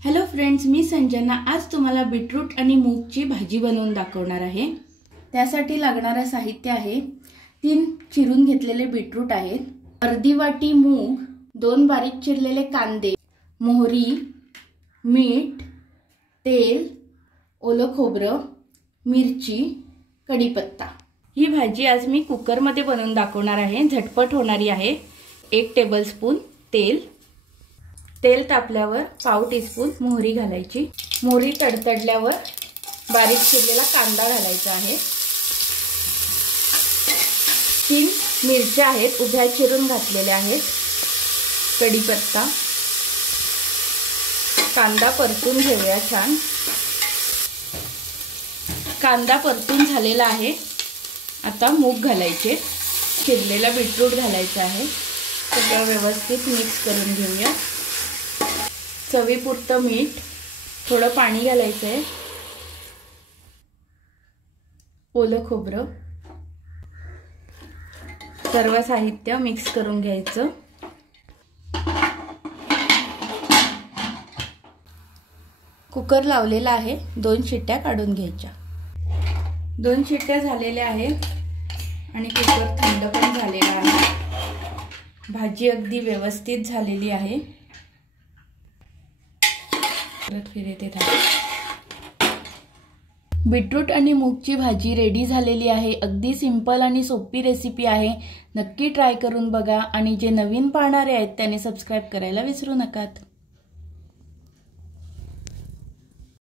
Hello friends, मी संजना आज तुम्हाला beetroot आणि मूगची भाजी बनवून दाखवणार आहे। त्यासाठी लागणारे साहित्य आहे 3 चिरून घेतलेले बीटरूट आहेत, अर्धी वाटी मूग, 2 बारीक चिरलेले कांदे, मोहरी, मीठ, तेल, ओलं खोबरं, मिरची, कढीपत्ता। ही भाजी आज मी कुकर मध्ये बनवून दाखवणार आहे, झटपट होणारी आहे। 1 टेबलस्पून तेल तापल्यावर पाव टीस्पून मोहरी घालायची। मोहरी तडतडल्यावर बारीक चिरलेला कांदा घालायचा आहे। 3 मिरच्या आहेत, उभ्या चिरून घातलेल्या आहेत। कढीपत्ता, कांदा परतून घेऊया छान। कांदा परतून झालेला आहे। आता मूग घालायचे, चिरलेला बीटरूट घालायचा आहे। सगळं व्यवस्थित मिक्स करून घेऊया। चवीपुरतं मीठ, थोडं पाणी घालायचं आहे। ओलं खोबरं, सर्व साहित्य मिक्स करून घ्यायचं। कुकर लावलेला आहे, 2 शिट्ट्या काढून घ्यायच्या। 2 शिट्ट्या झालेल्या आहेत आणि कुकर थंड पण झालेला आहे। भाजी अगदी व्यवस्थित झालेली आहे। बीटरूट आणि मूगची भाजी रेडी झालेली आहे। अगदी सिंपल आणि सोपी रेसिपी आहे, नक्की ट्राय करून बघा। आणि जे नवीन पाहणारे आहेत त्यांनी सबस्क्राइब करायला विसरू नका।